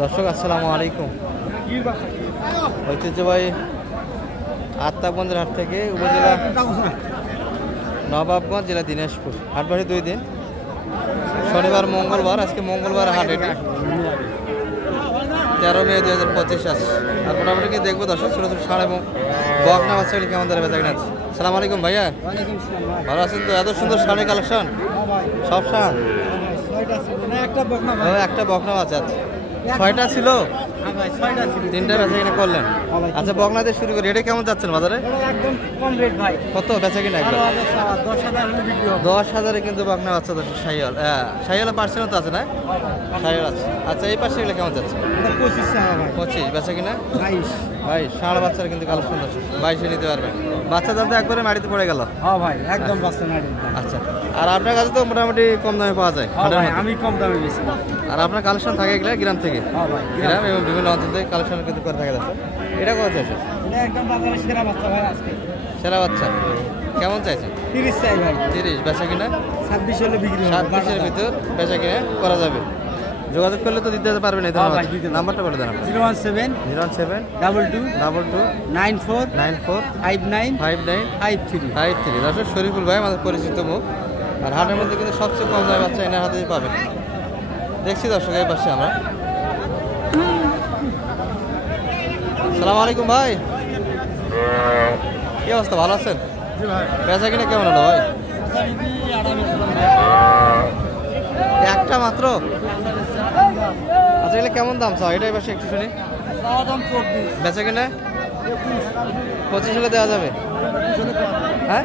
দর্শক আসসালামু আলাইকুম। ঐতিহ্যবাহী আত্মাগঞ্জের হাট থেকে উপজেলা নবাবগঞ্জ, জেলা দিনাজপুর। হাট বসে 2 দিন, শনিবার মঙ্গলবার। আজকে মঙ্গলবার হাট, এটি 13 মে 2025 আছে। আর মোটামুটি কি দেখবো দর্শক, ছোটো ছোটো ষাঁড় এবং বকনা বাচ্চাগুলি কেমন ধরে বেচা কিনা আছে। সালাম আলাইকুম ভাইয়া, ভালো আছেন তো? এত সুন্দর ষাঁড়ের কালেকশন, সব ষাঁড়। একটা বকনা বাচ্চা আছে, 6টা ছিল, 3টা বেচা কিনা করলেন। আচ্ছা, বকনা দিয়ে শুরু করি। এটা কেমন যাচ্ছেন বাজারে? কত বেচা কিনা? 10,000 কিন্তু বকনা বাচ্চা। শাহিওয়াল, শাহিওয়াল পার্সেন্ট তো আছে না? শাহিওয়াল আছে। আচ্ছা, এই পাশে এগুলো কেমন যাচ্ছে? 25 বেচা কিনা 22। ষাঁড় বাচ্চার কিন্তু কালেকশন আছে, 22-এ নিতে পারবেন। বাচ্চা দাম তো একবারে মাটিতে পড়ে গেল। একদম বাচ্চা মাটি। আচ্ছা, আর আপনার কাছে তো মোটামুটি কম দামে পাওয়া যায়? আমি কম দামে বেশি। আর আপনার কালেকশন থাকে এগুলা গ্রাম থেকে? গ্রাম এবং বিভিন্ন অঞ্চল থেকে কালেকশন কিন্তু করে থাকে যাচ্ছে। এটা কত চাইছে? একদম বাজারে সেরা বাচ্চা ভাই আজকে। সেরা বাচ্চা কেমন চাইছে? 30 চাই ভাই। 30 বেচা কিনা 26 হলে বিক্রি হবে। 26-এর ভিতর বেচা কিনা করা যাবে। যোগাযোগ করলে তো দিতে পারবেন। এই নাম্বারটা বলে দেন। 017 22 94 59 53। দর্শক, শরীফুল ভাই আমাদের পরিচিত মুখ। আর হাটের মধ্যে কিন্তু সবচেয়ে কম দামে বাচ্চা এনার হাতেই পাবেন। দেখছি দর্শক এই পাশে আমরা। সালাম আলাইকুম ভাই, কি অবস্থা? ভালো আছেন? বেচা কিনা কেমন হলো ভাই? একটা মাত্র? আচ্ছা, এগুলো কেমন দাম চাও? এটা এবার একটু শুনি। বেচা কিনা 25 হলে দেওয়া যাবে? হ্যাঁ,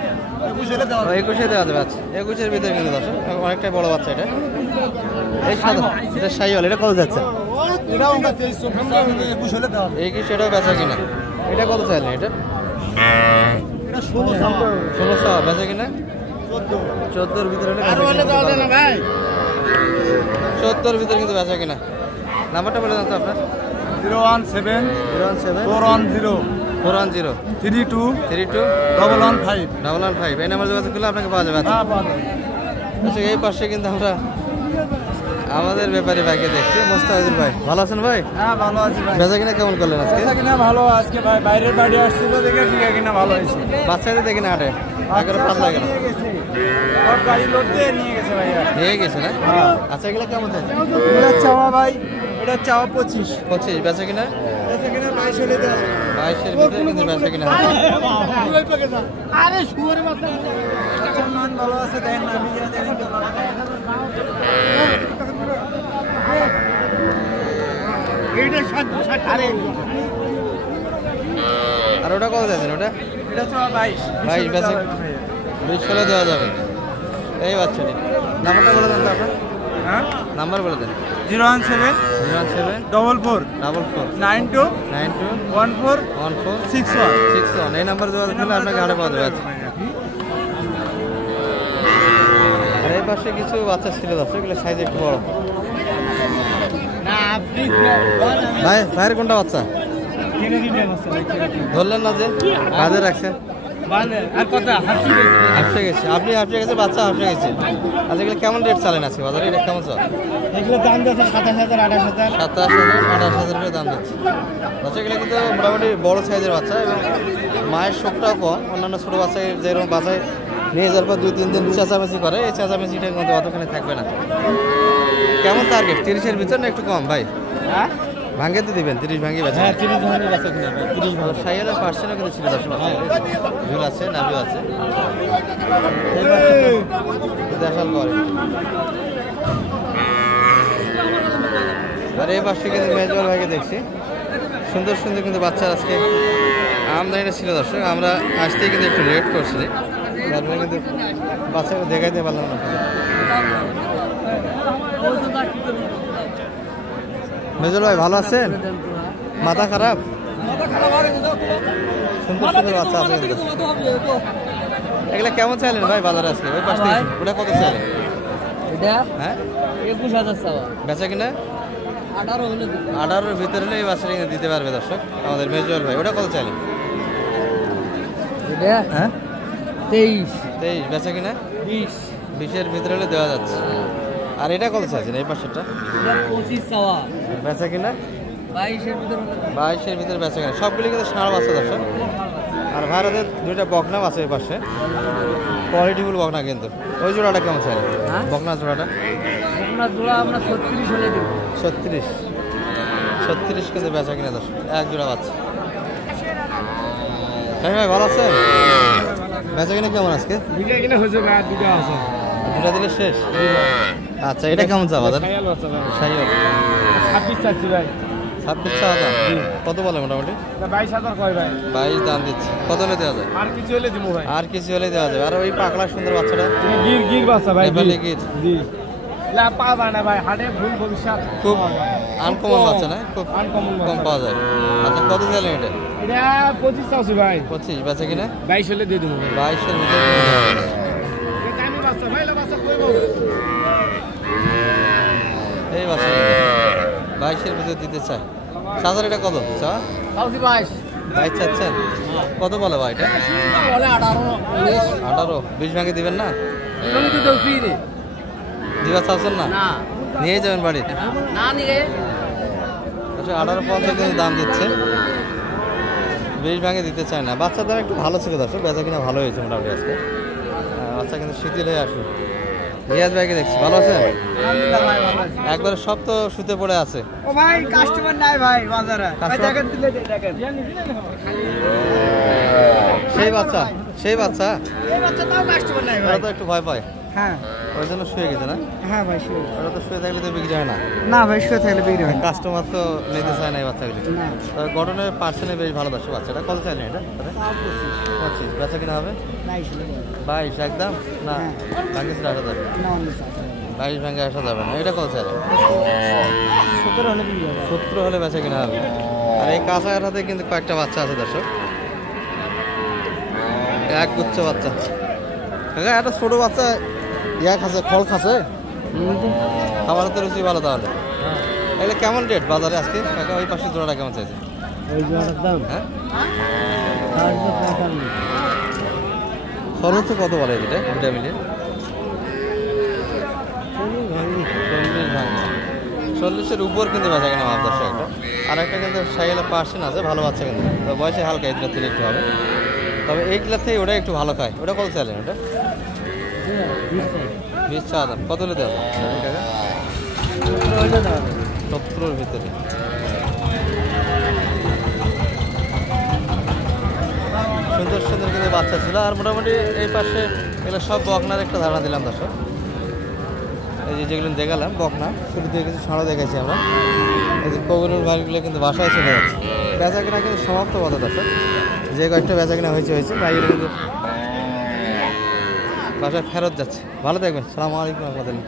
21-এ দেওয়া যাবে। আচ্ছা, 21-এর ভিতরে কিন্তু দর্শক অনেকটাই বড় বাচ্চা। এটা এই সাদা, এটা শাহিওয়াল। এটা কত যাচ্ছে? এই কি সেটাও বেচা কিনা? এটা কত চাইলেন? এটা 1600 বেচা কিনা 14-এর ভিতরে। 14-এর ভিতরে কিন্তু বেচা কিনা। নাম্বারটা বলে দেন তো আপনার। 017 410 32 115। এই নাম্বার যোগাযোগ করলে আপনাকে পাওয়া যাবে। আচ্ছা, এই পাশে কিন্তু আমরা আমাদের ব্যাপারী ভাইকে দেখছি। মোস্তাফিজুল ভাই, ভালো আছেন ভাই? হ্যাঁ, ভালো আছি ভাই। বেচা কিনা কেমন করলেন আজকে? বেচা কিনা ভালো আজকে ভাই। বাইরের বাড়ি আসছিল দেখে কিনা কিনা ভালো হয়েছে। বাচ্চাদের দেখি না হাটে আগের পাতলা গেল। গাড়ি লোড দিয়ে নিয়ে গেছে ভাই। নিয়ে গেছে না? আচ্ছা, এগুলো কেমন চাইছে? এটা চাওয়া ভাই, এটা চাওয়া 25। বেচা কিনা? বেচা কিনা 22 হলে দেওয়া। 22-এর ভিতরে কিন্তু বেচা কিনা। আরে শুয়োরের বাচ্চা মান ভালো আছে, দেখেন না নিজেরা দেখেন তো। আর ওটা কত চাইছেন? ওটা এটা চাওয়া 22 বেচা 20 হলে দেওয়া যাবে। এই বাচ্চাটি নাম্বারটা বলে দেন তো আপনার। হ্যাঁ, নাম্বার বলে দেন। 017 44 92 14 61। এই নাম্বার যোগাযোগ করলে আপনাকে হাটে পাওয়া যাবে। আর এই পাশে কিছু বাচ্চা ছিল দর্শক, এগুলো সাইজ একটু বড়। ভাই, ভাইয়ের কোনটা বাচ্চা ধরলেন না যে কাজে রাখছেন? হাফসে গেছে। আপনি হাফসে গেছে, বাচ্চা হাফসে গেছে। আচ্ছা, এগুলো কেমন রেট চালেন আছে বাজারে? এটা কেমন চল? এগুলো দাম যাচ্ছে 27,000 28,000। 27,000 28,000 করে দাম যাচ্ছে। আচ্ছা, এগুলো কিন্তু মোটামুটি বড় সাইজের বাচ্চা এবং মায়ের শোকটাও কম। অন্যান্য ছোটো বাচ্চা যেরকম বাচ্চায় নিয়ে যাওয়ার পর 2-3 দিন চেঁচামেচি করে, এই চেঁচামেচিটার মধ্যে অতখানি থাকবে না। কেমন টার্গেট? 30-এর ভিতর না একটু কম ভাই? হ্যাঁ, ভাঙে তো দিবেন? 30 ভাঙি বেচা? হ্যাঁ, 30 ভাঙি বেচা কিনা ভাই। 30 ভাঙি। শাহিওয়ালের পার্সেন্টও কিন্তু ছিল দর্শক, ঝুল আছে, নাভিও আছে। দেখাল করে। আর এই পাশে কিন্তু মেজবাল ভাইকে দেখছি, সুন্দর সুন্দর কিন্তু বাচ্চা আজকে আমদানিটা ছিল দর্শক। আমরা আসতেই কিন্তু একটু লেট করছি, তারপরে কিন্তু বাচ্চাকে দেখাইতে পারলাম না। মেজল ভাই, ভালো আছেন? মাথা খারাপ? সুন্দর সুন্দর বাচ্চা আছে কিন্তু। এগুলা কেমন চাইলেন ভাই বাজারে আজকে? ওই পাশ থেকে ওটা কত চাইলেন? হ্যাঁ, 21,000 বেচা কিনা 18-এর ভিতরে হলে এই বাচ্চাটা কিন্তু দিতে পারবে দর্শক আমাদের মেজর ভাই। ওটা কত চাইলেন? হ্যাঁ, 23 বেচা কিনা 20-এর ভিতরে হলে দেওয়া যাচ্ছে। আর এটা কত চাইছেন এই পাশেরটা? 25 চাওয়া, বেচা কিনা 22-এর ভিতরে 22-এর ভিতরে বেচা কিনা সবগুলি কিন্তু ষাঁড় বাচ্চা দর্শক। আর ভারতের দুইটা বকনাও আছে এই পাশে, কোয়ালিটিফুল বকনা কিন্তু। ওই জোড়াটা কেমন চাইলেন? হ্যাঁ? বকনা জোড়াটা আপনার জোড়া আমরা 36 হলে দিব। 36 কিন্তু বেচা কিনা দর্শক, এক জোড়া বাচ্চা। হ্যাঁ ভাই ভালো আছেন? বেচা কিনা কেমন আজকে? দুইটা কিনা হয়েছে ভাই, দুইটা আছে। দুটা দিলে শেষ। আচ্ছা এটা কেমন চা বাজার? খায়াল আছে ভাই। সাইয়র 26 চাচ্ছি ভাই। 26 চা দাম কত বলে মোটামুটি? 22,000 কয় ভাই? 22 দাম দিচ্ছে, কত হলে দেওয়া যায়? আর কিছু হলে দিব ভাই। আর কিছু হলে দেওয়া যাবে। আর ওই পাকলা সুন্দর বাচ্চাটা গির বাচ্চা ভাই, নেপালি গির। জি লা পাওয়া না ভাই, হাটে ভুল ভবিষ্যৎ খুব আনকমন বাচ্চা না, খুব আনকমন কম পাওয়া যায়। আচ্ছা কত চাইলেন এটা? এটা 25 চাচ্ছি ভাই। 25 বেচা কিনা 22 হলে দিয়ে দেবো ভাই। 22-এর ভিতরে দিয়ে দেওয়া যাবে। এটা দামি বাচ্চা ভাই, লা বাচ্চা কইবো। এই বাচ্চা 22-এর ভিতরে দিতে চাই। সাজার এটা কত চা? চাচ্ছি 22। 22 চাচ্ছেন? কত বলে ভাই এটা? বলে 18 19। 18 20 ভাঙে দিবেন না? তুমি তো দৌড়ছি রে। দিবা চাচ্ছেন না? না নিয়ে যাবেন বাড়িতে। না নিয়ে আচ্ছা 18-50 কিন্তু দাম দিচ্ছে, 20 ভাঙে দিতে চায় না। বাচ্চার দাম একটু ভালো ছিল দর্শক, বেচা কিনা ভালো হয়েছে মোটামুটি আজকে। বাচ্চা কিন্তু শিথিল হয়ে আসুন। রিয়াজ ভাইকে দেখছি, ভালো আছে? আলহামদুলিল্লাহ ভাই, ভালো আছি। একবারে সব তো শুতে পড়ে আছে। ও ভাই কাস্টমার নাই ভাই বাজারে। ভাই Customer- দেখেন দিলে দেখেন। সেই বাচ্চা সেই বাচ্চা এই বাচ্চা তাও কাস্টমার নাই ভাই। ওরা তো একটু ভয় পায়, হ্যাঁ ওই জন্য শুয়ে গেছে না? হ্যাঁ ভাই শুয়ে। ওরা তো শুয়ে থাকলে তো বিক্রি হয় না, না ভাই শুয়ে থাকলে বিক্রি হয় না। কাস্টমার তো নিতে চায় না এই বাচ্চাগুলি। না। তবে গঠনের পার্সেন্টে বেশ ভালো দর্শক। বাচ্চাটা কত চাইলেন এটা? 25 বেচা কিনা হবে 22 একদম না? হ্যাঁ। বাকি ছিল 8000, 22 ভাঙে আসা যাবে না। এটা কত চাইলেন? 17 হলে বিক্রি হবে। 70 হলে বেচা কিনা হবে। আর এই কাঁচার হাতে কিন্তু কয়েকটা বাচ্চা আছে দর্শক, এক গুচ্ছ বাচ্চা। কাকা একটা ছোট বাচ্চা ইয়া খাচ্ছে, ফল খাচ্ছে, খাবারের তো রুচি ভালো। তাহলে এগুলো কেমন রেট বাজারে আজকে কাকা? ওই পাশে জোড়াটা কেমন চাইছে? ওই জোড়ার দাম হ্যাঁ 455। সর্বোচ্চ কত বলে এটা দুটা মিলিয়ে? 40-এর উপর কিন্তু বেচা কিনা মাপ দর্শক একটা। আর একটা কিন্তু সাইকেলের পার্সেন্ট আছে, ভালো বাচ্চা কিন্তু, তো বয়সে হালকা, এই দুটার থেকে একটু হবে। তবে এই ক্লাব থেকে ওটা একটু ভালো খায়। ওটা কত চাইলেন? ওটা 20 চা দাম, কত হলে দেওয়া যাবে কাকা? 70-এর ভিতরে। সুন্দর সুন্দর কিন্তু বাচ্চা ছিল। আর মোটামুটি এই পাশে এগুলো সব বকনার একটা ধারণা দিলাম দর্শক। এই যে যেগুলো দেখালাম বকনা, শুরু দিয়ে কিছু ষাঁড়ও দেখেছি আমরা। এই যে কবিরুল ভাইগুলো কিন্তু বাসায় চলে যাচ্ছে। বেচা কিনা কিন্তু সমাপ্ত কথা দর্শক, যে কয়েকটা বেচা কিনা হয়েছে ভাইগুলো কিন্তু বাসায় ফেরত যাচ্ছে। ভালো থাকবেন, সালামু আলাইকুম রহমতুল্লাহ।